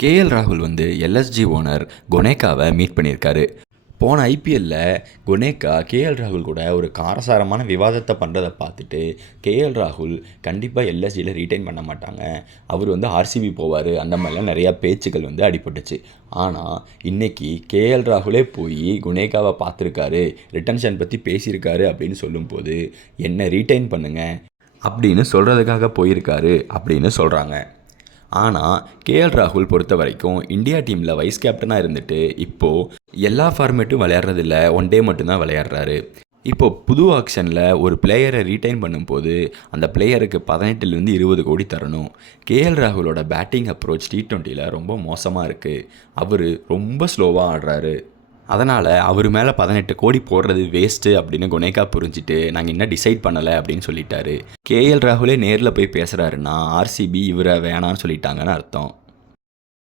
KL ராகுல் வந்து LSG owner கொனேக்காவை meet பண்ணியிருக்காரு. போன ஐபிஎல்லில் கொனேக்கா கேஎல் ராகுல் கூட ஒரு காரசாரமான விவாதத்தை பண்ணுறதை பார்த்துட்டு கேஎல் ராகுல் கண்டிப்பாக எல்எஸ்ஜியில் ரீட்டைன் பண்ண மாட்டாங்க. அவர் வந்து ஆர்சிபி போவார் அந்த மாதிரிலாம் நிறையா பேச்சுக்கள் வந்து அடிபட்டுச்சு. ஆனால் இன்றைக்கி கேஎல் ராகுலே போய் குனேகாவை பார்த்துருக்காரு ரிட்டன்ஷன் பற்றி பேசியிருக்காரு அப்படின்னு சொல்லும்போது என்ன ரீட்டைன் பண்ணுங்க அப்படின்னு சொல்கிறதுக்காக போயிருக்காரு அப்படின்னு சொல்கிறாங்க ஆனால் கேஎல் ராகுல் பொறுத்த வரைக்கும் இந்தியா டீமில் வைஸ் கேப்டனாக இருந்துட்டு இப்போது எல்லா ஃபார்மேட்டும் விளையாடுறதில்ல ஒன் டே மட்டும்தான் விளையாடுறாரு. இப்போ புது ஆக்ஷனில் ஒரு பிளேயரை ரீட்டைன் பண்ணும்போது அந்த பிளேயருக்கு பதினெட்டுலேருந்து இருபது கோடி தரணும். கேஎல் ராகுலோட பேட்டிங் அப்ரோச் டி ட்வெண்ட்டியில் ரொம்ப மோசமாக இருக்குது அவர் ரொம்ப ஸ்லோவாக ஆடுறாரு. அதனால் அவர் மேலே பதினெட்டு கோடி போடுறது வேஸ்ட்டு அப்படின்னு குனேகா புரிஞ்சுட்டு நாங்கள் இன்னும் டிசைட் பண்ணலை அப்படின்னு சொல்லிட்டாரு. கேஎல் ராகுலே நேரில் போய் பேசுகிறாருன்னா ஆர்சிபி இவரை வேணான்னு சொல்லிட்டாங்கன்னு அர்த்தம்.